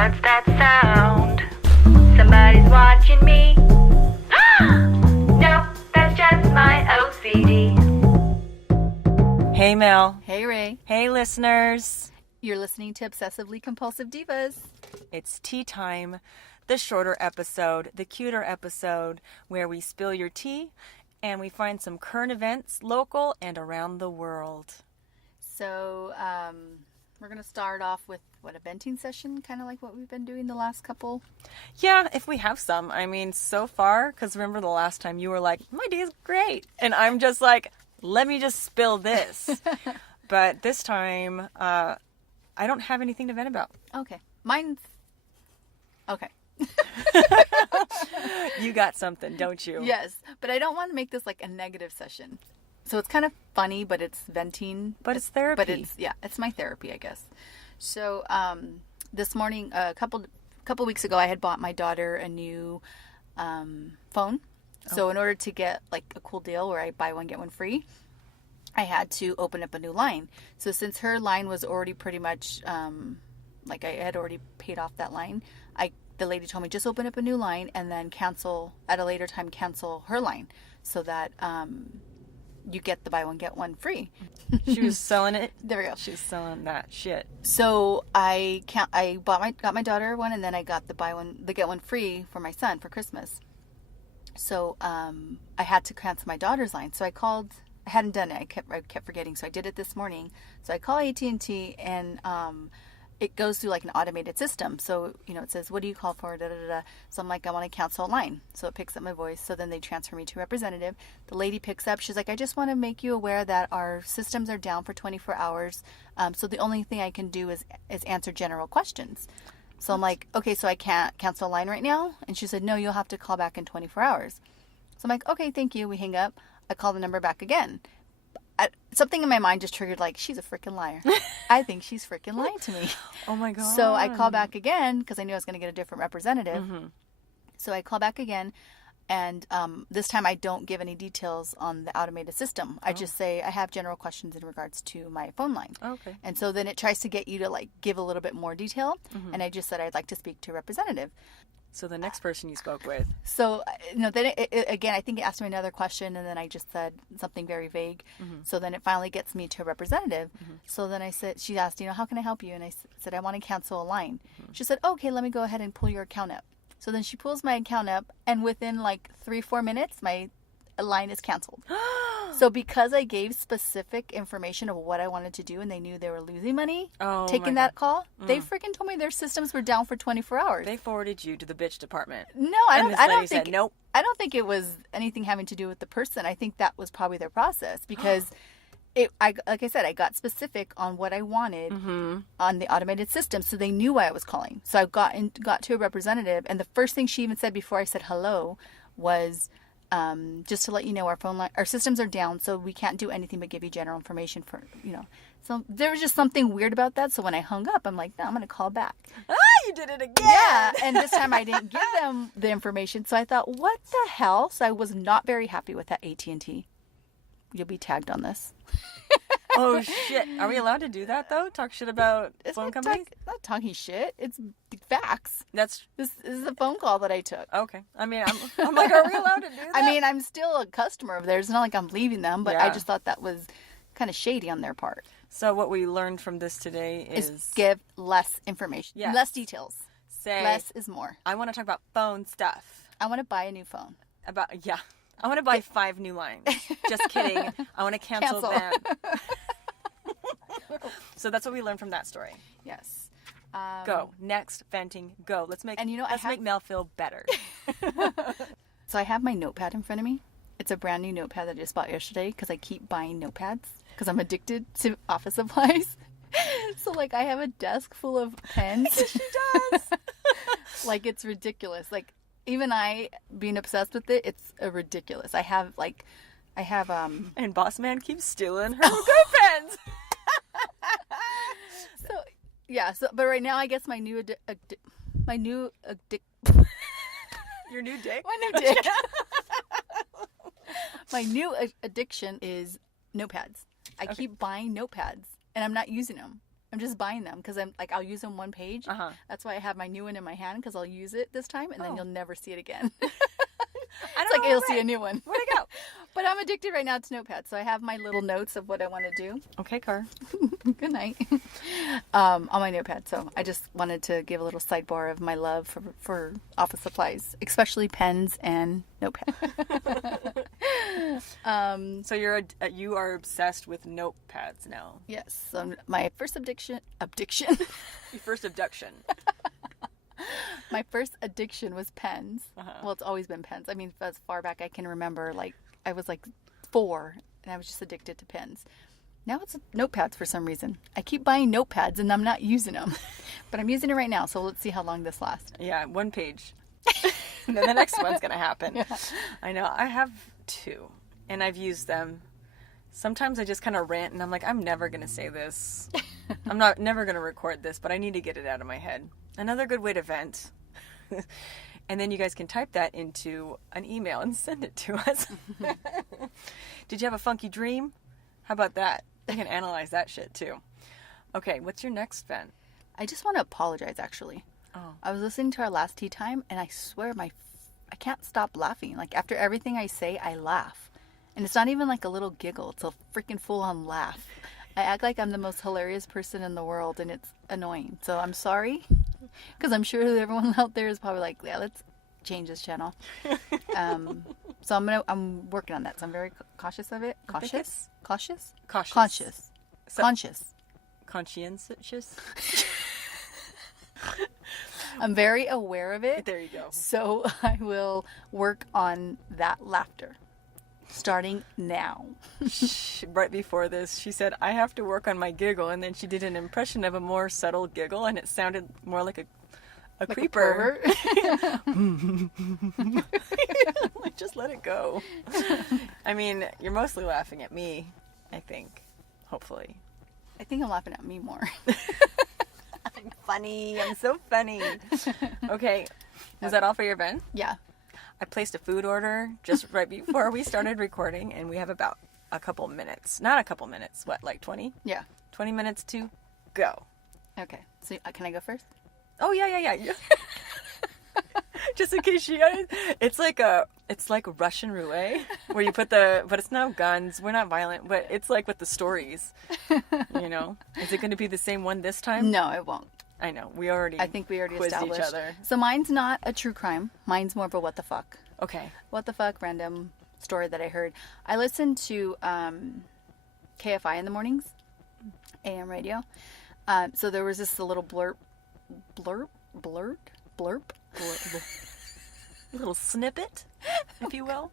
What's that sound? Somebody's watching me. No, that's just my OCD. Hey Mel. Hey Ray. Hey listeners. You're listening to Obsessively Compulsive Divas. It's tea time, the shorter episode, the cuter episode, where we spill your tea and we find some current events, local and around the world. So, we're going to start off with, a venting session, kind of like what we've been doing the last couple. Yeah, if we have some. I mean, so far, because remember the last time you were like, my day is great. And I'm just like, let me just spill this. But this time, I don't have anything to vent about. Okay. Mine's... Okay. You got something, don't you? Yes, but I don't want to make this like a negative session. So it's kind of funny, but it's venting. But it's therapy. But it's my therapy, I guess. So this morning, a couple weeks ago, I had bought my daughter a new phone. So in order to get like a cool deal where I buy one, get one free, I had to open up a new line. So since her line was already pretty much, like I had already paid off that line, the lady told me just open up a new line and then cancel at a later time, cancel her line so that you get the buy one get one free. She was selling it. There we go. She was selling that shit. So I got my daughter one, and then I got the get one free for my son for Christmas. So I had to cancel my daughter's line. So I called. I hadn't done it. I kept forgetting. So I did it this morning. So I call AT&T, and it goes through like an automated system. So, it says, what do you call for? Da, da, da, da. So I'm like, I want to cancel a line. So it picks up my voice. So then they transfer me to a representative. The lady picks up. She's like, I just want to make you aware that our systems are down for 24 hours. So the only thing I can do is answer general questions. So I'm like, okay, so I can't cancel a line right now? And she said, no, you'll have to call back in 24 hours. So I'm like, okay, thank you. We hang up. I call the number back again. Something in my mind just triggered like, she's a freaking liar. I think she's freaking lying to me. Oh my God. So I call back again because I knew I was going to get a different representative. Mm-hmm. So I call back again, and this time I don't give any details on the automated system. I just say I have general questions in regards to my phone line. Okay. And so then it tries to get you to like give a little bit more detail. Mm-hmm. And I just said I'd like to speak to a representative. So the next person you spoke with. So, then again, I think it asked me another question, and then I just said something very vague. Mm-hmm. So then it finally gets me to a representative. Mm-hmm. So then she asked, how can I help you? And I said, I want to cancel a line. Mm-hmm. She said, okay, let me go ahead and pull your account up. So then she pulls my account up, and within like 3-4 minutes, my line is canceled. So because I gave specific information of what I wanted to do, and they knew they were losing money taking that call, they freaking told me their systems were down for 24 hours. They forwarded you to the bitch department. No, I don't think. Said, nope. I don't think it was anything having to do with the person. I think that was probably their process because like I said, I got specific on what I wanted on the automated system, so they knew why I was calling. So I got to a representative, and the first thing she even said before I said hello was, just to let you know, our systems are down, so we can't do anything but give you general information for. So there was just something weird about that. So when I hung up, I'm like, no, I'm going to call back. You did it again. Yeah, and this time I didn't give them the information, so I thought, what the hell? So I was not very happy with that AT&T. You'll be tagged on this. Oh shit! Are we allowed to do that though? Talk shit about phone companies? Not talking shit. It's facts. This is a phone call that I took. Okay. I mean, I'm like, are we allowed to do that? I mean, I'm still a customer of theirs. It's not like I'm leaving them, but Yeah. I just thought that was kind of shady on their part. So what we learned from this today is give less information, Yes. less details. Say Less is more. I want to talk about phone stuff. I want to buy a new phone. I want to buy 5 new lines. Just kidding. I want to cancel them. So that's what we learned from that story. Yes. Go. Next, venting. Go. Let's make make Mel feel better. So I have my notepad in front of me. It's a brand new notepad that I just bought yesterday because I keep buying notepads because I'm addicted to office supplies. So like I have a desk full of pens. She does. Like it's ridiculous. Like even I being obsessed with it, it's ridiculous. I have And Boss Man keeps stealing her good pens. But right now I guess my new Your new dick? My new dick. My new addiction is notepads. I keep buying notepads, and I'm not using them. I'm just buying them because I'm like, I'll use them one page. Uh-huh. That's why I have my new one in my hand because I'll use it this time and then you'll never see it again. I It's don't like know you'll see where- a new one. Where'd it go? But I'm addicted right now to notepads. So I have my little notes of what I want to do. Okay, Car. Good night. On my notepad. So I just wanted to give a little sidebar of my love for office supplies, especially pens and notepad. So you are obsessed with notepads now. Yes. So my first addiction. Your first abduction. My first addiction was pens. Uh-huh. Well, it's always been pens. I mean, as far back I can remember, like I was like 4 and I was just addicted to pens. Now it's notepads for some reason. I keep buying notepads and I'm not using them. But I'm using it right now, so let's see how long this lasts. Yeah, 1 page. And then the next one's going to happen. Yeah. I know. I have 2, and I've used them. Sometimes I just kind of rant, and I'm like, I'm never going to say this. I'm never going to record this, but I need to get it out of my head. Another good way to vent. And then you guys can type that into an email and send it to us. Did you have a funky dream? How about that? You can analyze that shit too. Okay, what's your next vent? I just want to apologize, actually. Oh. I was listening to our last tea time, and I swear I can't stop laughing. Like, after everything I say, I laugh. And it's not even like a little giggle. It's a freaking full-on laugh. I act like I'm the most hilarious person in the world, and it's annoying. So I'm sorry, because I'm sure that everyone out there is probably like, yeah, let's change this channel. So I'm working on that. So I'm very cautious of it. Cautious? Cautious. Conscious. So- Conscious. Conscientious. I'm very aware of it. There you go. So I will work on that laughter starting now. Right before this, she said, I have to work on my giggle. And then she did an impression of a more subtle giggle, and it sounded more like a Like creeper. a pervert. Like, just let it go. I mean, you're mostly laughing at me, I think. Hopefully. I think I'm laughing at me more. I'm funny. I'm so funny. Okay. Was that all for your event? Yeah. I placed a food order just right before we started recording, and we have about a couple minutes. Not a couple minutes. What, like 20? Yeah. 20 minutes to go. Okay. So can I go first? Oh, yeah. Just in case it's like Russian roulette where you put but it's no guns. We're not violent, but it's like with the stories, you know? Is it going to be the same one this time? No, it won't. I know. I think we already quizzed established. each other. So mine's not a true crime. Mine's more of a what the fuck. Okay. What the fuck random story that I heard. I listened to KFI in the mornings, AM radio. So there was this little blurb. A little snippet, if you will.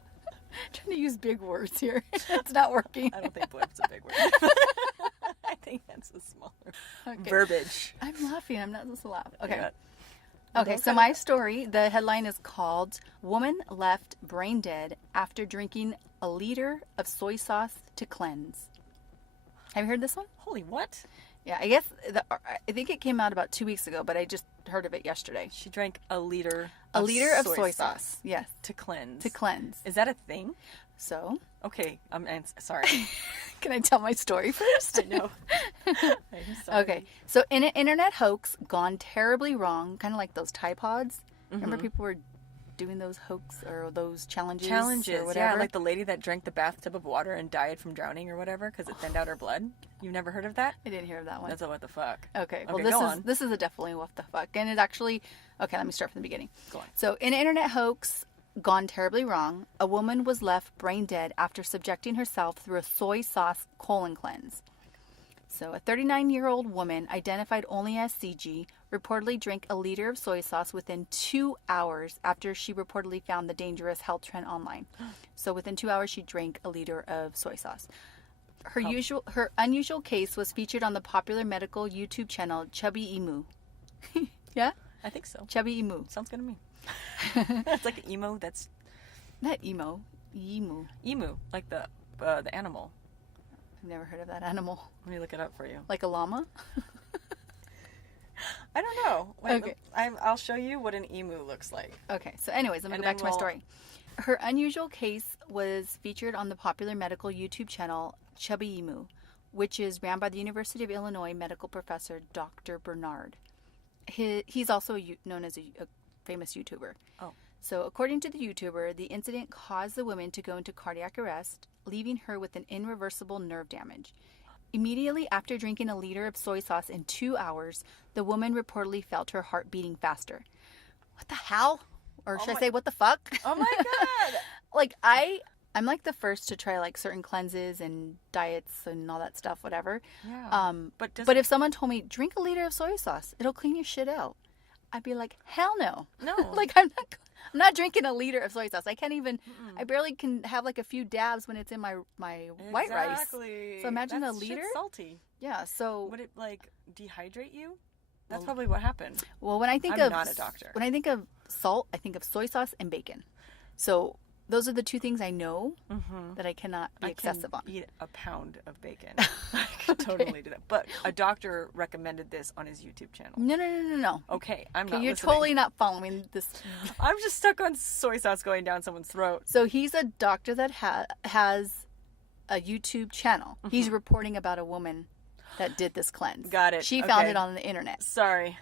Trying to use big words here. It's not working. I don't think blurp's a big word. I think that's a smaller verbiage. I'm laughing. I'm not supposed to laugh. Okay. Yeah. Okay, so my story, the headline is called Woman Left Brain Dead After Drinking a Liter of Soy Sauce to Cleanse. Have you heard this one? Holy what? Yeah, I guess, I think it came out about 2 weeks ago, but I just heard of it yesterday. She drank a liter Of soy sauce. Yes, to cleanse. to cleanse. Is that a thing? So, Okay, I'm sorry. can I tell my story first? I know. I'm sorry. Okay, so in an internet hoax gone terribly wrong, kind of like those Tide Pods. Remember people were doing those hoax or those challenges or whatever? Yeah, like the lady that drank the bathtub of water and died from drowning or whatever because it thinned out her blood. You've never heard of that? I didn't hear of that one. That's a what the fuck. Okay, well Okay, go on. this is a definitely what the fuck, and it actually. Okay, let me start from the beginning. Go on. So, in an internet hoax gone terribly wrong, a woman was left brain dead after subjecting herself through a soy sauce colon cleanse. So, a 39-year-old woman, identified only as CG, reportedly drank a liter of soy sauce within 2 hours after she reportedly found the dangerous health trend online. So, within 2 hours, she drank a liter of soy sauce. Her unusual case was featured on the popular medical YouTube channel Chubby Emu. Yeah? I think so. Chubby Emu. Sounds good to me. It's like an emo that's Not emo. Emu. emu, like the animal. I've never heard of that animal. Let me look it up for you. Like a llama? I don't know. Wait, Okay. I'll show you what an emu looks like. Okay, so anyways, I'm going to go And back to then my we'll- story. Her unusual case was featured on the popular medical YouTube channel Chubby Emu. which is ran by the University of Illinois medical professor Dr. Bernard. He's also known as a famous YouTuber. Oh. So according to the YouTuber, the incident caused the woman to go into cardiac arrest, leaving her with an irreversible nerve damage. Immediately after drinking a liter of soy sauce in 2 hours, the woman reportedly felt her heart beating faster. What the hell? Or should I say, what the fuck? Oh my God. Like, I'm like the first to try like certain cleanses and diets and all that stuff, whatever. Yeah. But if someone told me, drink a liter of soy sauce, it'll clean your shit out, I'd be like, hell no. No. Like, I'm not drinking a liter of soy sauce. I can't even, I barely can have like a few dabs when it's in my white rice. Exactly. So imagine That's a liter. shit's salty. Yeah, so. Would it like dehydrate you? That's probably what happened. Well, when I think I'm not a doctor. When I think of salt, I think of soy sauce and bacon. So those are the two things I know that I cannot be excessive on. Eat a pound of bacon. I could totally do that. But a doctor recommended this on his YouTube channel. No. Okay, I'm not You're listening. totally not following this. I'm just stuck on soy sauce going down someone's throat. So he's a doctor that has a YouTube channel. He's reporting about a woman that did this cleanse. Got it. She found Okay. it on the internet. Sorry.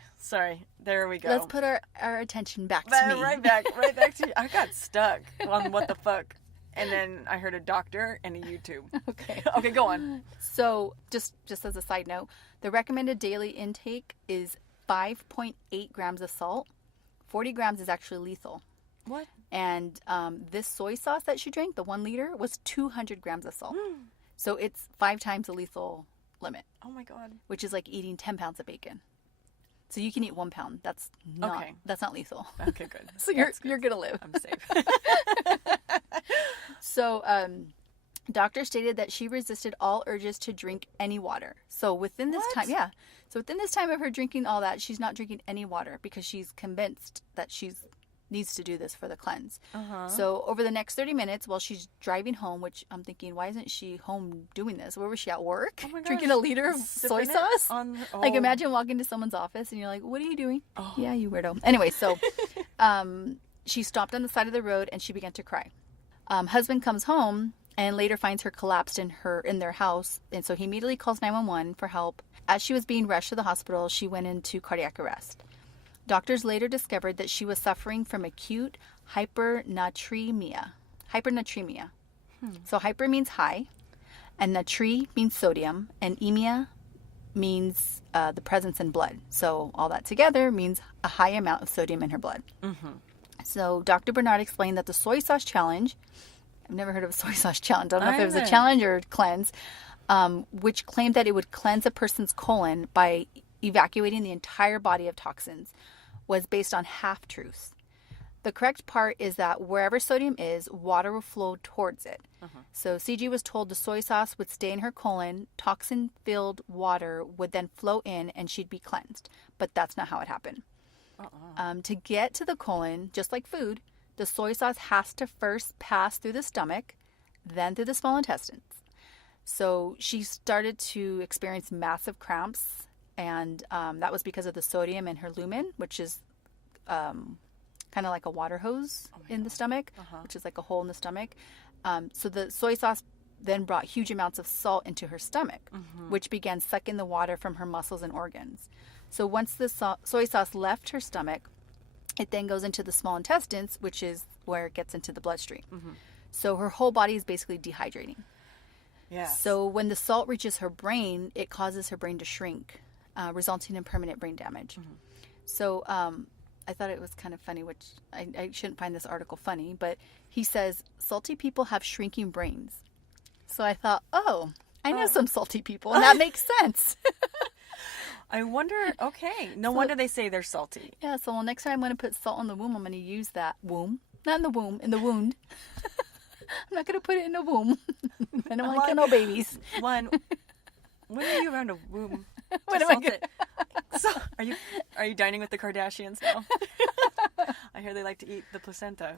There we go. Let's put our attention back to me. Right back to you. I got stuck on what the fuck. And then I heard a doctor and a YouTube. Okay. Okay, go on. So just as a side note, the recommended daily intake is 5.8 grams of salt. 40 grams is actually lethal. What? And this soy sauce that she drank, the 1 liter, was 200 grams of salt. So it's 5 times the lethal limit, Oh my God. which is like eating 10 pounds of bacon. So you can eat 1 pound. That's not lethal. Okay, good. So you're gonna live. I'm safe. So doctor stated that she resisted all urges to drink any water. So within this What? time, So within this time of her drinking all that, she's not drinking any water because she's convinced that needs to do this for the cleanse. So over the next 30 minutes while she's driving home, which I'm thinking, why isn't she home doing this? Where was she, at work? Oh my gosh. Drinking a liter of soy Sipping it sauce? Like, oh. imagine walking to someone's office and you're like, what are you doing? Oh. Yeah, you weirdo. Anyway, so she stopped on the side of the road and she began to cry. Husband comes home and later finds her collapsed in their house. And so he immediately calls 911 for help. As she was being rushed to the hospital, she went into cardiac arrest. Doctors later discovered that she was suffering from acute hypernatremia. So hyper means high, and natri means sodium, and emia means the presence in blood. So all that together means a high amount of sodium in her blood. So Dr. Bernard explained that the soy sauce challenge, I've never heard of a soy sauce challenge. I don't know if it was a challenge or cleanse, which claimed that it would cleanse a person's colon by evacuating the entire body of toxins, was based on half-truths. The correct part is that wherever sodium is, water will flow towards it. So CG was told the soy sauce would stay in her colon, toxin-filled water would then flow in, and she'd be cleansed. But that's not how it happened. To get to the colon, just like food, the soy sauce has to first pass through the stomach, then through the small intestines. So she started to experience massive cramps, and that was because of the sodium in her lumen, which is kind of like a water hose in the stomach, which is like a hole in the stomach. So the soy sauce then brought huge amounts of salt into her stomach, which began sucking the water from her muscles and organs. So once the soy sauce left her stomach, it then goes into the small intestines, which is where it gets into the bloodstream. So her whole body is basically dehydrating. Yes. So when the salt reaches her brain, it causes her brain to shrink, resulting in permanent brain damage. So I thought it was kind of funny, which I shouldn't find this article funny, but he says, salty people have shrinking brains. So I thought, I know some salty people, and that makes sense. I wonder, okay. No wonder they say they're salty. Yeah, so next time I'm going to put salt in the womb, I'm going to use that womb. Not in the womb, in the wound. I'm not going to put it in the womb. I don't want to kill no babies. When are you around a womb? When am I gonna... So, are you dining with the Kardashians now? I hear they like to eat the placenta.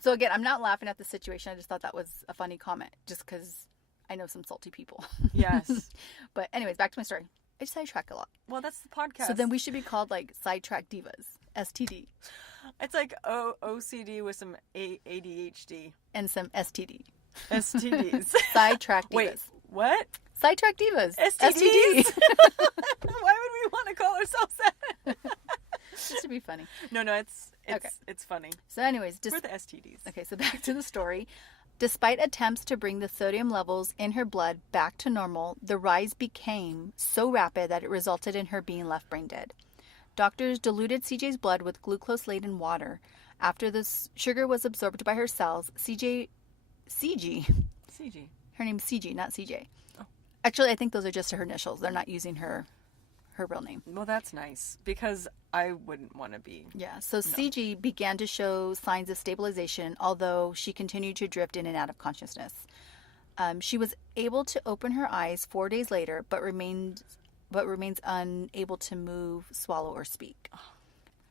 So again, I'm not laughing at the situation. I just thought that was a funny comment, just because I know some salty people. Yes. But anyways, back to my story. I sidetrack a lot. Well, that's the podcast. So then we should be called like Sidetrack Divas, STD. It's like OCD with some ADHD. And some STD. STDs. Sidetrack Divas. Wait, What? Sidetrack Divas. STDs? Why would we want to call ourselves that? This should be funny. No, it's Okay. It's funny. So anyways, For the STDs. Okay, so back to the story. Despite attempts to bring the sodium levels in her blood back to normal, the rise became so rapid that it resulted in her being left brain dead. Doctors diluted CJ's blood with glucose-laden water. After this sugar was absorbed by her cells, CG, her name's CG, not CJ. Oh. Actually, I think those are just her initials. They're not using her real name. Well, that's nice because I wouldn't want to be. Yeah, so CG began to show signs of stabilization, although she continued to drift in and out of consciousness. She was able to open her eyes 4 days later, but remains unable to move, swallow, or speak.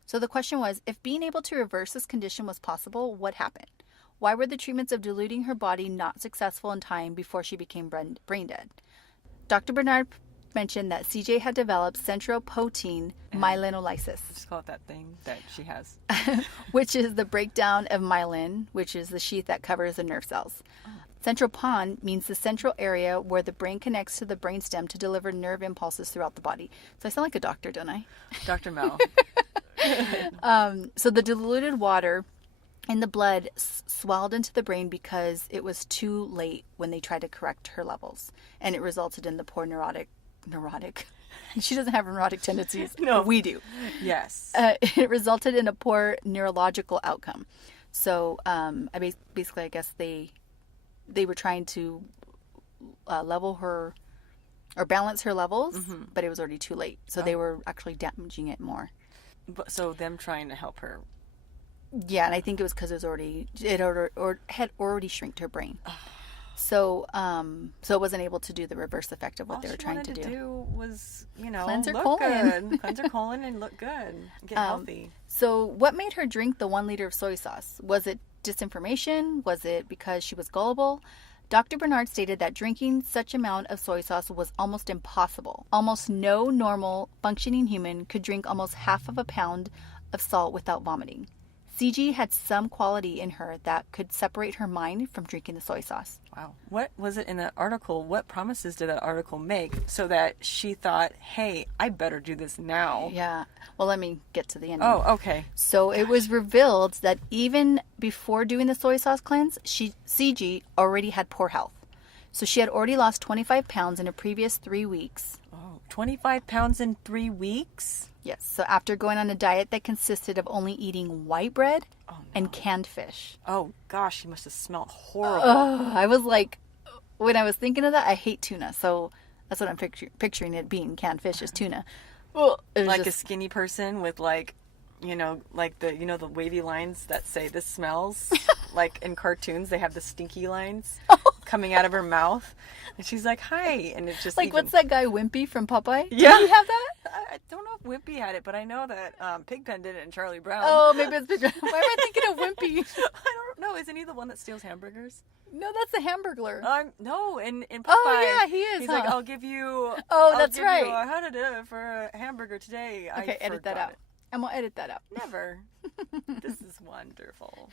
So the question was, if being able to reverse this condition was possible, what happened? Why were the treatments of diluting her body not successful in time before she became brain dead? Dr. Bernard mentioned that CJ had developed centroprotein myelinolysis. Just call it that thing that she has. Which is the breakdown of myelin, which is the sheath that covers the nerve cells. Oh. Centropon means the central area where the brain connects to the brainstem to deliver nerve impulses throughout the body. So I sound like a doctor, don't I? Dr. Mel. So the diluted water in the blood swelled into the brain because it was too late when they tried to correct her levels. And it resulted in the poor neurotic. She doesn't have neurotic tendencies. No. We do. Yes. It resulted in a poor neurological outcome. So I guess they were trying to level her or balance her levels, but it was already too late. So they were actually damaging it more. So them trying to help her. Yeah, and I think it was because it had already shrinked her brain. So it wasn't able to do the reverse effect of what they were trying to do. All she wanted to do was, cleanse her look colon. good. Cleanse her colon and look good. Get healthy. So what made her drink the 1 liter of soy sauce? Was it disinformation? Was it because she was gullible? Dr. Bernard stated that drinking such amount of soy sauce was almost impossible. Almost no normal functioning human could drink almost half of a pound of salt without vomiting. CG had some quality in her that could separate her mind from drinking the soy sauce. Wow. What was it in that article? What promises did that article make so that she thought, hey, I better do this now? Yeah. Well, let me get to the end. Oh, okay. So it was revealed that even before doing the soy sauce cleanse, CG already had poor health. So she had already lost 25 pounds in the previous 3 weeks. Oh, 25 pounds in 3 weeks? Yes. So after going on a diet that consisted of only eating white bread and canned fish. Oh, gosh, she must have smelled horrible. I was like, when I was thinking of that, I hate tuna. So that's what I'm picturing it being. Canned fish is tuna. Well, like a skinny person with the wavy lines that say this smells. Like in cartoons, they have the stinky lines coming out of her mouth. And she's like, hi. And it's just what's that guy, Wimpy from Popeye? Yeah. Did he have that? I don't know if Wimpy had it, but I know that Pigpen did it in Charlie Brown. Oh, maybe it's Pigpen. Why am I thinking of Wimpy? I don't know. Isn't he the one that steals hamburgers? No, that's the Hamburglar. No, in Popeye. Oh, yeah, he is. He's like, I'll give you. That's right. How to do it for a hamburger today. Okay, edit that out. I'm going to edit that out. Never. This is wonderful.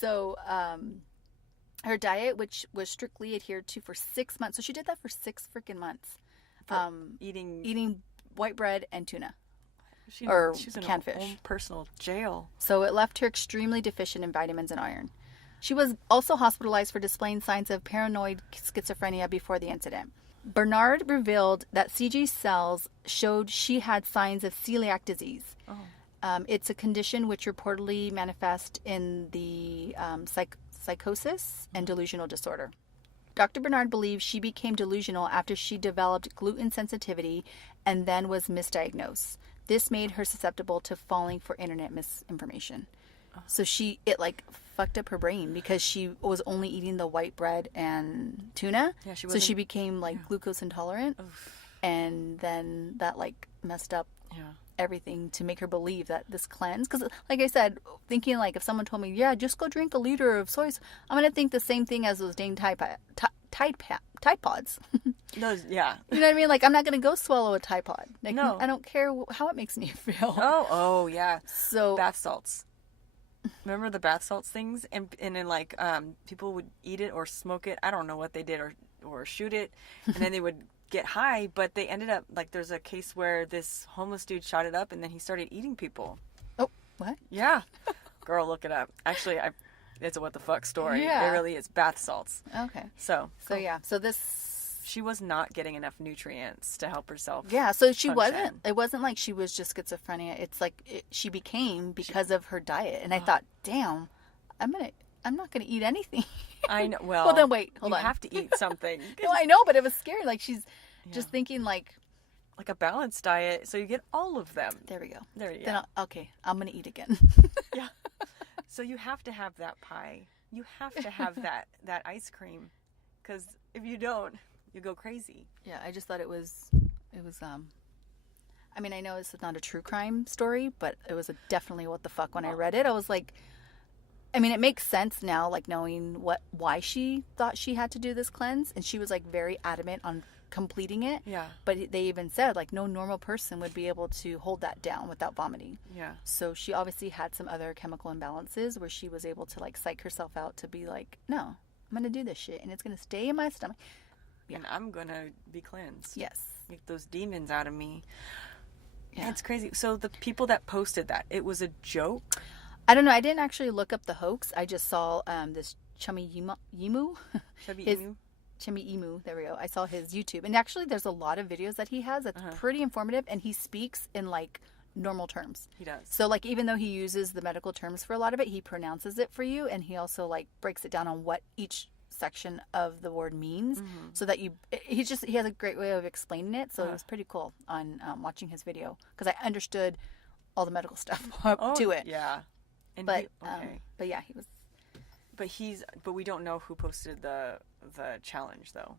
So, her diet, which was strictly adhered to for 6 months. So she did that for 6 freaking months. Eating white bread and tuna. She's in canned her fish. own personal jail. So it left her extremely deficient in vitamins and iron. She was also hospitalized for displaying signs of paranoid schizophrenia before the incident. Bernard revealed that CG's cells showed she had signs of celiac disease. Oh. It's a condition which reportedly manifests in the psychosis and delusional disorder. Dr. Bernard believes she became delusional after she developed gluten sensitivity and then was misdiagnosed. This made her susceptible to falling for internet misinformation. So it fucked up her brain because she was only eating the white bread and tuna. Yeah, so she became glucose intolerant. Oof. And then that messed up everything to make her believe that this cleanse. Because like I said, thinking if someone told me, yeah, just go drink a liter of soy, I'm going to think the same thing as those dang Tide Pods. Those, yeah. You know what I mean? I'm not going to go swallow a Tide Pod. No. I don't care how it makes me feel. Oh, yeah. So bath salts. Remember the bath salts things? And then people would eat it or smoke it. I don't know what they did, or or shoot it, and then they would get high. But they ended up like there's a case where this homeless dude shot it up, and then he started eating people. Oh, what? Yeah, girl, look it up. Actually, it's a what the fuck story. Yeah. It really is. Bath salts. Okay. So yeah. So this. She was not getting enough nutrients to help herself. Yeah, so she function. wasn't. It wasn't like she was just schizophrenia. It's like she became because of her diet. And I thought, damn, I'm not gonna eat anything. I know. Well, well then wait, hold on. You have to eat something. No, I know, but it was scary. Like she's just thinking like a balanced diet, so you get all of them. There we go. There you go. Then okay, I'm gonna eat again. Yeah. So you have to have that pie. You have to have that ice cream, because if you don't, you go crazy. Yeah, I just thought it was I mean, I know this is not a true crime story, but it was definitely what the fuck when I read it. I was like, I mean, it makes sense now, like knowing why she thought she had to do this cleanse, and she was like very adamant on completing it. Yeah. But they even said like no normal person would be able to hold that down without vomiting. Yeah. So she obviously had some other chemical imbalances where she was able to like psych herself out to be like, no, I'm gonna do this shit, and it's gonna stay in my stomach. Yeah. And I'm gonna be cleansed. Yes. Get those demons out of me. Yeah. It's crazy. So the people that posted that, it was a joke? I don't know. I didn't actually look up the hoax. I just saw this Chummy Yimu. Chubby His- emu? Chummy Emu. There we go. I saw his YouTube. And actually, there's a lot of videos that he has that's pretty informative. And he speaks in, like, normal terms. He does. So, like, even though he uses the medical terms for a lot of it, he pronounces it for you. And he also, like, breaks it down on what each section of the word means. So that he has a great way of explaining it. So it was pretty cool on watching his video. Because I understood all the medical stuff to it. Yeah. And But okay. but yeah, he was. But we don't know who posted the challenge though.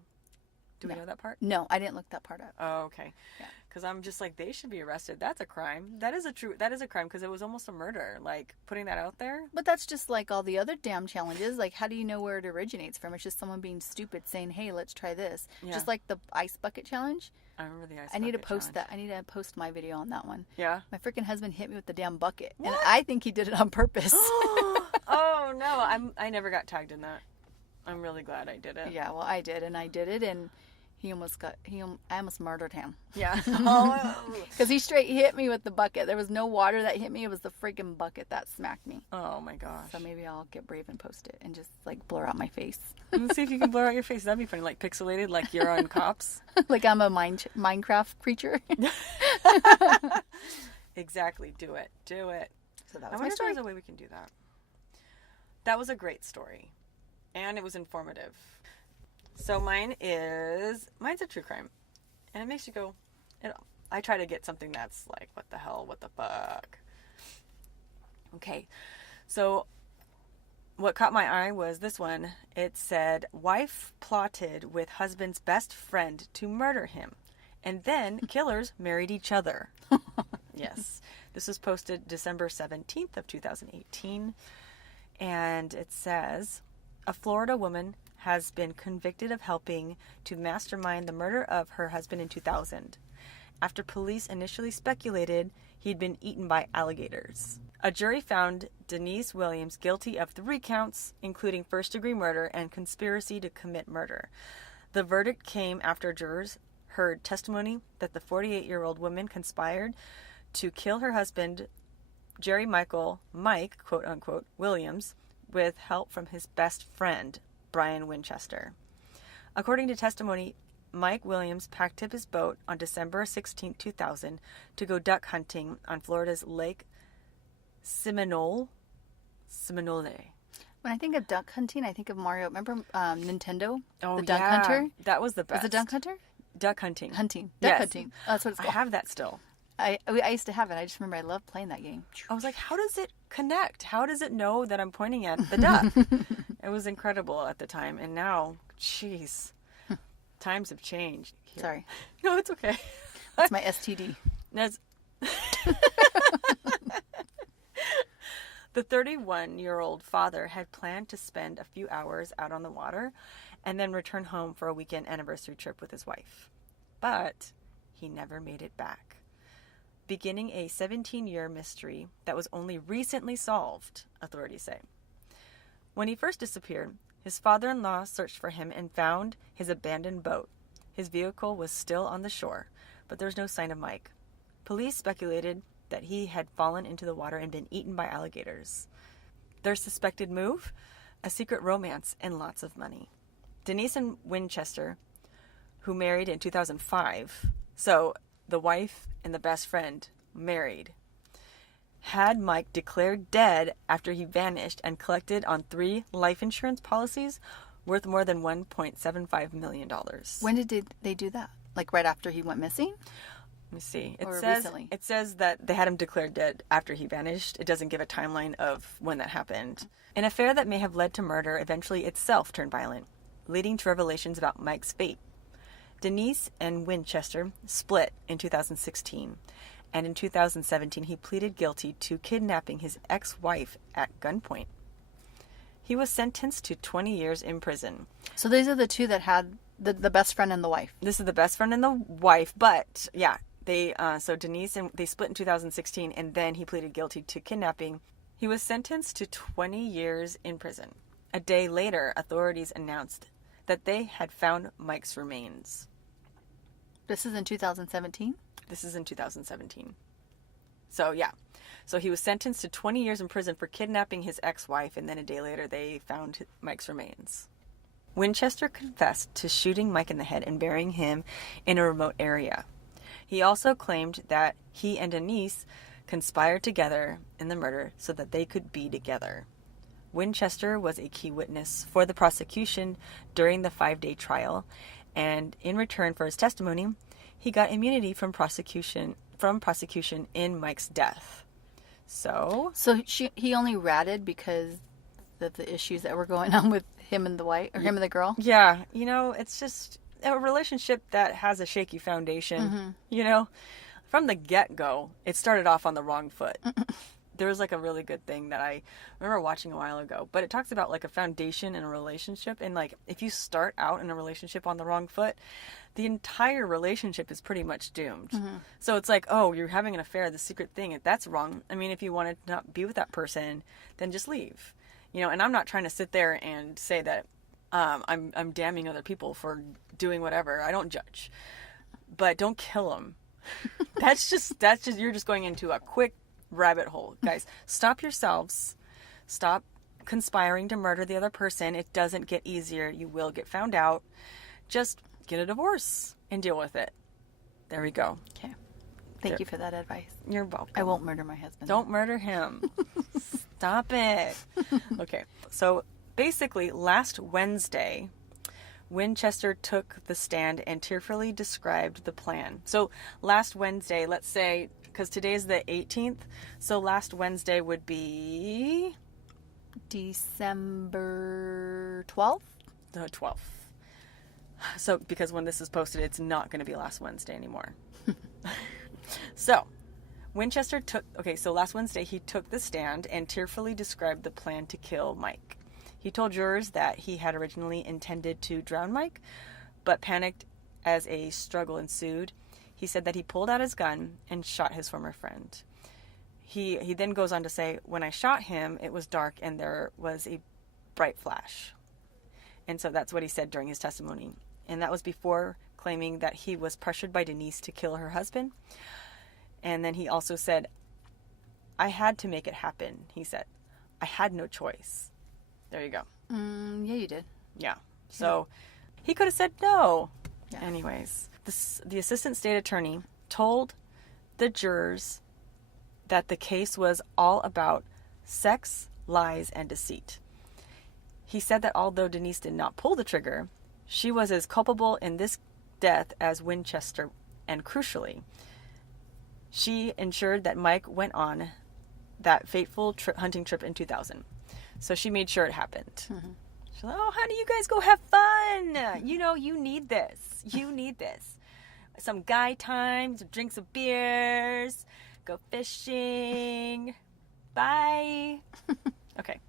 Do we know that part? No, I didn't look that part up. Oh, okay. Yeah. Because I'm just like, they should be arrested. That's a crime. That is a crime, because it was almost a murder. Like putting that out there. But that's just like all the other damn challenges. Like, how do you know where it originates from? It's just someone being stupid saying, "Hey, let's try this." Yeah. Just like the ice bucket challenge. I remember the ice. I need to bucket post challenge. that. I need to post my video on that one. Yeah. My freaking husband hit me with the damn bucket, and I think he did it on purpose. Oh no! I never got tagged in that. I'm really glad I did it. Yeah, well, I did, and I almost murdered him. Yeah. Oh. Because he straight hit me with the bucket. There was no water that hit me. It was the freaking bucket that smacked me. Oh my gosh. So maybe I'll get brave and post it and just like blur out my face. Let's see if you can blur out your face. That'd be funny, like pixelated, like you're on Cops. Like I'm a Minecraft creature. Exactly. Do it. Do it. So that I was my wonder if story. there's a way we can do that. That was a great story. And it was informative. So mine's a true crime. And it makes you go, I try to get something that's like, what the hell, what the fuck. Okay. So what caught my eye was this one. It said, wife plotted with husband's best friend to murder him. And then killers married each other. Yes. This was posted December 17th of 2018. And it says, a Florida woman has been convicted of helping to mastermind the murder of her husband in 2000, after police initially speculated he'd been eaten by alligators. A jury found Denise Williams guilty of 3 counts, including first-degree murder and conspiracy to commit murder. The verdict came after jurors heard testimony that the 48-year-old woman conspired to kill her husband, Jerry Mike, quote-unquote, Williams, with help from his best friend, Brian Winchester. According to testimony, Mike Williams packed up his boat on December 16, 2000 to go duck hunting on Florida's Lake Seminole. When I think of duck hunting, I think of Mario. Remember Nintendo? Oh, the Duck yeah. Hunter? That was the best. Was it Duck Hunter? Duck hunting. Hunting. Yes. Duck hunting. Oh, that's what it's I called. have that still. I used to have it. I just remember I loved playing that game. I was like, how does it connect? How does it know that I'm pointing at the duck? It was incredible at the time. And now, jeez, times have changed. Here. Sorry. No, it's okay. That's my STD. That's... The 31-year-old father had planned to spend a few hours out on the water and then return home for a weekend anniversary trip with his wife. But he never made it back, beginning a 17-year mystery that was only recently solved, authorities say. When he first disappeared, His father-in-law searched for him and found his abandoned boat. His vehicle was still on the shore, but there was no sign of Mike. Police speculated that he had fallen into the water and been eaten by alligators. Their suspected move? A secret romance and lots of money. Denise and Winchester, who married in 2005, so the wife and the best friend married, had Mike declared dead after he vanished and collected on 3 life insurance policies worth more than $1.75 million. When did they do that? Like right after he went missing? Let me see. Recently? It says that they had him declared dead after he vanished. It doesn't give a timeline of when that happened. An affair that may have led to murder eventually itself turned violent, leading to revelations about Mike's fate. Denise and Winchester split in 2016, and in 2017 he pleaded guilty to kidnapping his ex-wife at gunpoint. He was sentenced to 20 years in prison. So these are the two that had the best friend and the wife. This is the best friend and the wife, but yeah, so Denise and they split in 2016, and then he pleaded guilty to kidnapping. He was sentenced to 20 years in prison. A day later, authorities announced that they had found Mike's remains. This is in 2017? This is in 2017. So yeah. So he was sentenced to 20 years in prison for kidnapping his ex-wife, and then a day later they found Mike's remains. Winchester confessed to shooting Mike in the head and burying him in a remote area. He also claimed that he and Denise conspired together in the murder so that they could be together. Winchester was a key witness for the prosecution during the 5-day trial, and in return for his testimony, he got immunity from prosecution in Mike's death. So he only ratted because of the issues that were going on with him and the wife, or him and the girl? Yeah, it's just a relationship that has a shaky foundation, From the get-go, it started off on the wrong foot. There was like a really good thing that I remember watching a while ago, but it talks about like a foundation in a relationship, and like if you start out in a relationship on the wrong foot, the entire relationship is pretty much doomed. So it's like, oh, you're having an affair, the secret thing, that's wrong. I mean, if you want to not be with that person, then just leave. And I'm not trying to sit there and say that I'm damning other people for doing whatever. I don't judge, but don't kill them. That's just you're just going into a quick rabbit hole. Guys, stop yourselves. Stop conspiring to murder the other person. It doesn't get easier. You will get found out. Just get a divorce and deal with it. There we go. Okay. Thank you for that advice. You're welcome. I won't murder my husband. Don't murder him. Stop it. Okay. So basically, last Wednesday, Winchester took the stand and tearfully described the plan. So last Wednesday, let's say, because today is the 18th, so last Wednesday would be December 12th? The 12th. So, because when this is posted, it's not going to be last Wednesday anymore. So, Winchester so last Wednesday he took the stand and tearfully described the plan to kill Mike. He told jurors that he had originally intended to drown Mike, but panicked as a struggle ensued. He said that he pulled out his gun and shot his former friend. He then goes on to say, when I shot him, it was dark and there was a bright flash. And so that's what he said during his testimony. And that was before claiming that he was pressured by Denise to kill her husband. And then he also said, I had to make it happen, he said. I had no choice. There you go. Yeah, you did. Yeah. So he could have said no. Yeah. Anyways, the assistant state attorney told the jurors that the case was all about sex, lies, and deceit. He said that although Denise did not pull the trigger, she was as culpable in this death as Winchester, and crucially, she ensured that Mike went on that fateful hunting trip in 2000. So she made sure it happened. Mm-hmm. She's like, oh, honey, you guys go have fun. You need this. You need this. Some guy time, some drinks of beers, go fishing. Bye. Okay.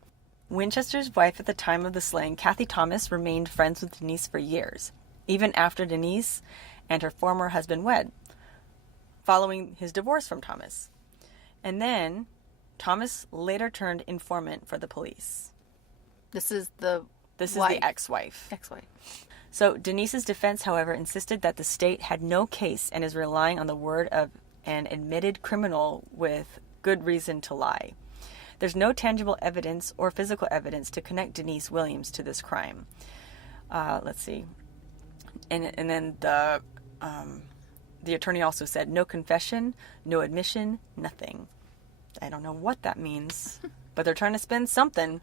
Winchester's wife at the time of the slaying, Kathy Thomas, remained friends with Denise for years, even after Denise and her former husband wed, following his divorce from Thomas. And then Thomas later turned informant for the police. This is the This is Wife. the ex-wife. Ex-wife. So Denise's defense, however, insisted that the state had no case and is relying on the word of an admitted criminal with good reason to lie. There's no tangible evidence or physical evidence to connect Denise Williams to this crime. Let's see. And then the attorney also said no confession, no admission, nothing. I don't know what that means, but they're trying to spin something.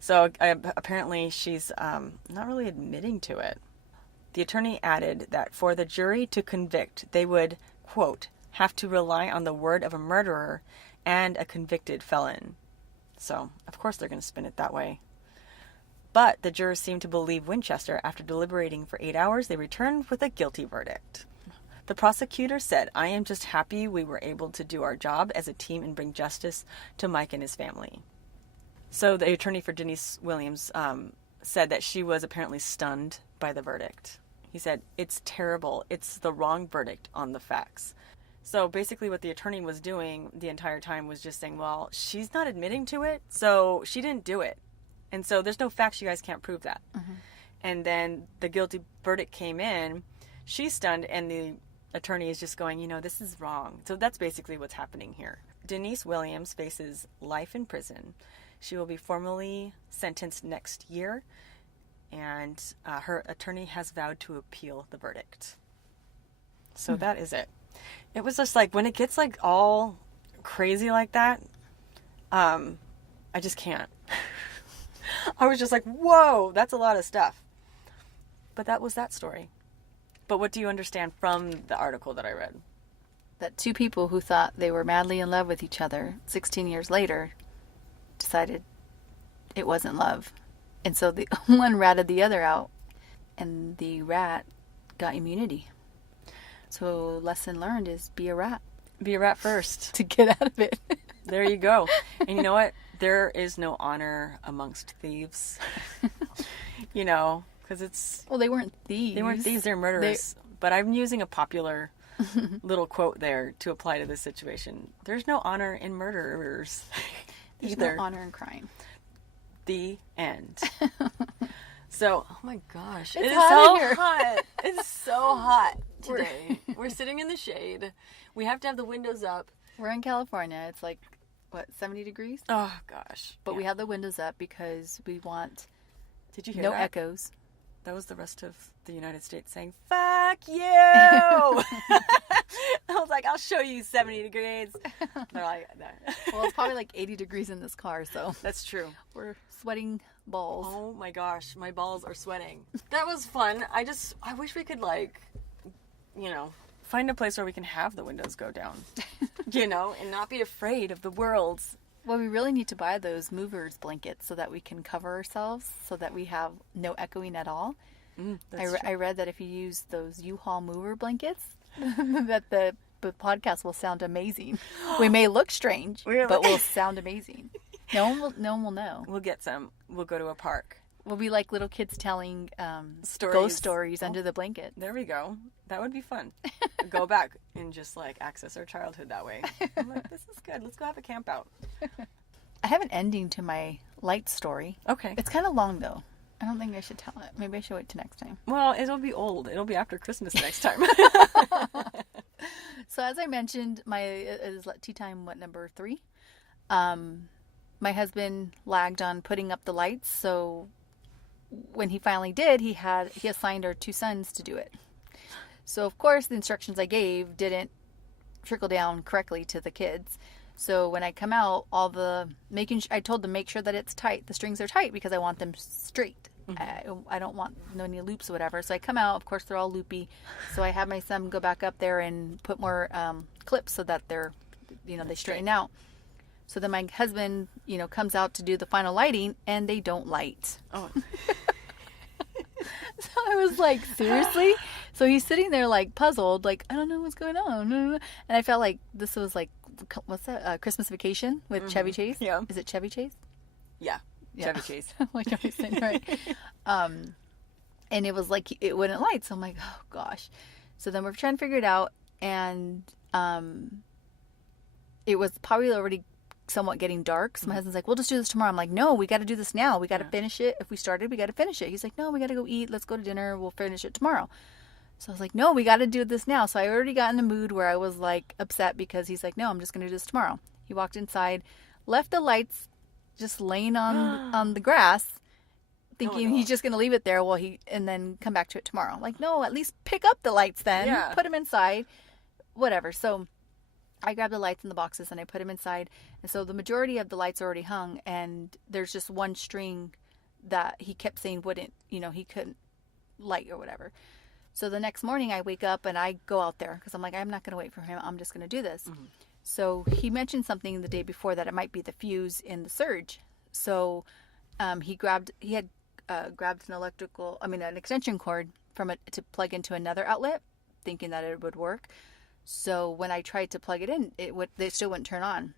So apparently she's not really admitting to it. The attorney added that for the jury to convict, they would, quote, have to rely on the word of a murderer and a convicted felon. So, of course they're going to spin it that way. But the jurors seemed to believe Winchester. After deliberating for 8 hours, they returned with a guilty verdict. The prosecutor said, I am just happy we were able to do our job as a team and bring justice to Mike and his family. So the attorney for Denise Williams said that she was apparently stunned by the verdict. He said, it's terrible. It's the wrong verdict on the facts. So basically what the attorney was doing the entire time was just saying, well, she's not admitting to it, so she didn't do it. And so there's no facts, you guys can't prove that. Mm-hmm. And then the guilty verdict came in, she's stunned, and the attorney is just going, this is wrong. So that's basically what's happening here. Denise Williams faces life in prison. She will be formally sentenced next year, and her attorney has vowed to appeal the verdict. So that is it. It was just like, when it gets like all crazy like that, I just can't. I was just like, whoa, that's a lot of stuff. But that was that story. But what do you understand from the article that I read? That two people who thought they were madly in love with each other 16 years later decided it wasn't love. And so the one ratted the other out, and the rat got immunity. So lesson learned is be a rat. Be a rat first. To get out of it. There you go. And you know what? There is no honor amongst thieves. Because it's... Well, they weren't thieves. They weren't thieves, they're murderers. But I'm using a popular little quote there to apply to this situation. There's no honor in murderers. There's either. no honor in crime. The end. So, oh my gosh. It's it is hot so here. hot. It's so hot today. We're sitting in the shade. We have to have the windows up. We're in California. It's like, 70 degrees? Oh, gosh. But we have the windows up because we want Did you hear no that? echoes. That was the rest of the United States saying, fuck you! I was like, I'll show you 70 degrees. They're like, no. Well, it's probably like 80 degrees in this car, so That's true. we're sweating balls. Oh my gosh, my balls are sweating. That was fun. I wish we could find a place where we can have the windows go down, and not be afraid of the world's. Well, we really need to buy those movers blankets so that we can cover ourselves so that we have no echoing at all. I read that if you use those U-Haul mover blankets, that the podcast will sound amazing. We may look strange, but we'll sound amazing. No one will know. We'll get some. We'll go to a park. We'll be like little kids telling Stories. ghost stories under the blanket. There we go. That would be fun. Go back and just access our childhood that way. I'm like, this is good. Let's go have a camp out. I have an ending to my light story. Okay. It's kind of long though. I don't think I should tell it. Maybe I should wait till next time. Well, it'll be old. It'll be after Christmas next time. So as I mentioned, it is tea time, number 3? My husband lagged on putting up the lights, so when he finally did, he assigned our 2 sons to do it. So of course the instructions I gave didn't trickle down correctly to the kids. So when I come out, I told them make sure that it's tight. The strings are tight because I want them straight. Mm-hmm. I don't want any loops or whatever. So I come out, of course they're all loopy. So I have my son go back up there and put more clips so that they're, they straighten out. So then my husband, comes out to do the final lighting and they don't light. Oh. So I was like, seriously? So he's sitting there puzzled, I don't know what's going on. And I felt like this was what's that? Christmas Vacation with Chevy Chase? Yeah. Is it Chevy Chase? Yeah. Chevy Chase. Like I was saying, right. And it was it wouldn't light. So I'm like, oh gosh. So then we're trying to figure it out. And it was probably already somewhat getting dark. So my husband's like, we'll just do this tomorrow. I'm like, no, we got to do this now. We got to finish it. If we started, we got to finish it. He's like, no, we got to go eat. Let's go to dinner. We'll finish it tomorrow. So I was like, no, we got to do this now. So I already got in a mood where I was like upset because he's like, no, I'm just going to do this tomorrow. He walked inside, left the lights just laying on the grass, thinking he's just going to leave it there and then come back to it tomorrow. Like, no, at least pick up the lights then. Yeah. Put them inside. Whatever. So I grabbed the lights in the boxes and I put them inside. And so the majority of the lights are already hung, and there's just one string that he kept saying he couldn't light or whatever. So the next morning I wake up and I go out there because I'm like, I'm not going to wait for him. I'm just going to do this. Mm-hmm. So he mentioned something the day before that it might be the fuse in the surge. So he had grabbed an extension cord to plug into another outlet, thinking that it would work. So when I tried to plug it in, they still wouldn't turn on.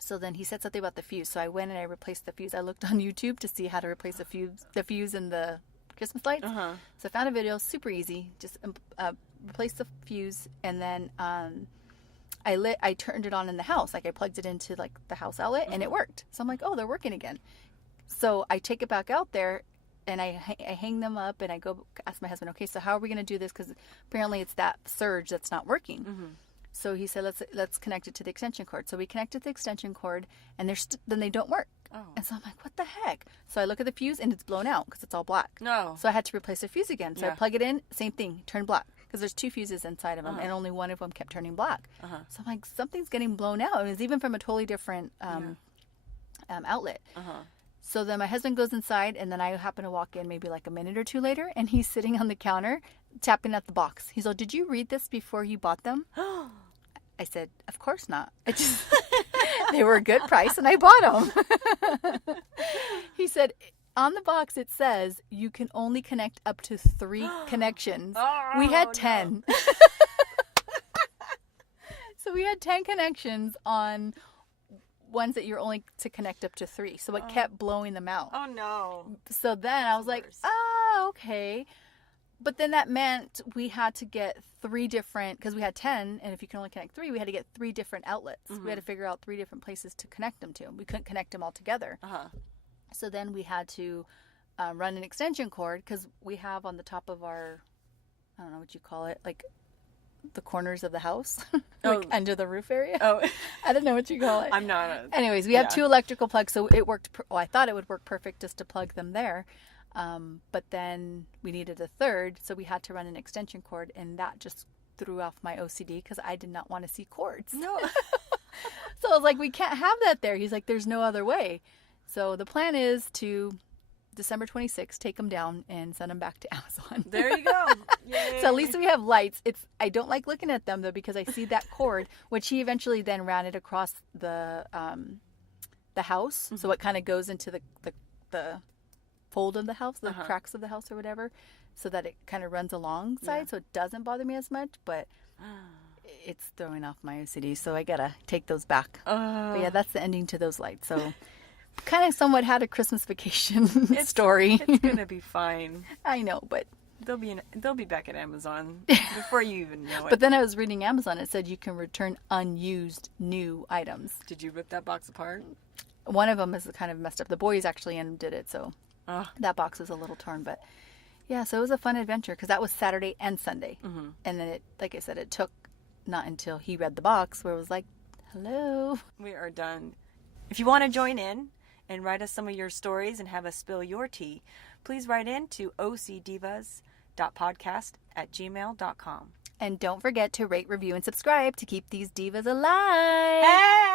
So then he said something about the fuse. So I went and I replaced the fuse. I looked on YouTube to see how to replace the fuse in the Christmas lights. Uh-huh. So I found a video, super easy. Just replace the fuse, and then I turned it on in the house. Like I plugged it into like the house outlet, and it worked. So I'm like, oh, they're working again. So I take it back out there, and I hang them up, and I go ask my husband, okay, so how are we going to do this? Because apparently it's that surge that's not working. Mm-hmm. So he said, let's connect it to the extension cord. So we connected the extension cord, and then they don't work. Oh. And so I'm like, what the heck? So I look at the fuse, and it's blown out because it's all black. No. So I had to replace the fuse again. So I plug it in, same thing, turn black. Because there's 2 fuses inside of them, and only one of them kept turning black. Uh-huh. So I'm like, something's getting blown out. It was even from a totally different outlet. Uh-huh. So then my husband goes inside, and then I happen to walk in maybe like a minute or 2 later, and he's sitting on the counter tapping at the box. He's like, did you read this before you bought them? I said, of course not. They were a good price, and I bought them. He said, on the box it says you can only connect up to 3 connections. We had 10. No. So we had 10 connections on ones that you're only to connect up to 3. So it kept blowing them out. Oh no. So then I was like, okay. But then that meant we had to get 3 different, because we had 10, and if you can only connect 3, we had to get 3 different outlets. Mm-hmm. We had to figure out 3 different places to connect them to. We couldn't connect them all together. Uh-huh. So then we had to run an extension cord, because we have on the top of our, I don't know what you call it, like the corners of the house, like under the roof area. Oh, I don't know what you call it. I'm not. Anyways, we have 2 electrical plugs, so it worked. I thought it would work perfect just to plug them there. But then we needed a 3rd, so we had to run an extension cord, and that just threw off my OCD because I did not want to see cords. No. So I was like, we can't have that there. He's like, there's no other way. So the plan is to December 26th, take them down and send them back to Amazon. There you go. Yay. So at least we have lights. I don't like looking at them though, because I see that cord, which he eventually then ran it across the house. Mm-hmm. So it kind of goes into the fold of the house, the cracks of the house or whatever, so that it kind of runs alongside, so it doesn't bother me as much, but it's throwing off my OCD, so I gotta take those back. But yeah, that's the ending to those lights. So kind of somewhat had a Christmas vacation story. It's gonna be fine. I know, but they'll be back at Amazon before you even know it. But then I was reading Amazon, it said you can return unused new items. Did you rip that box apart? One of them is kind of messed up. The boys actually did it, so that box was a little torn, but yeah, so it was a fun adventure because that was Saturday and Sunday. Mm-hmm. And then like I said, it took not until he read the box where it was like, hello. We are done. If you want to join in and write us some of your stories and have us spill your tea, please write in to OCDivas.podcast@gmail.com. And don't forget to rate, review, and subscribe to keep these divas alive. Hey!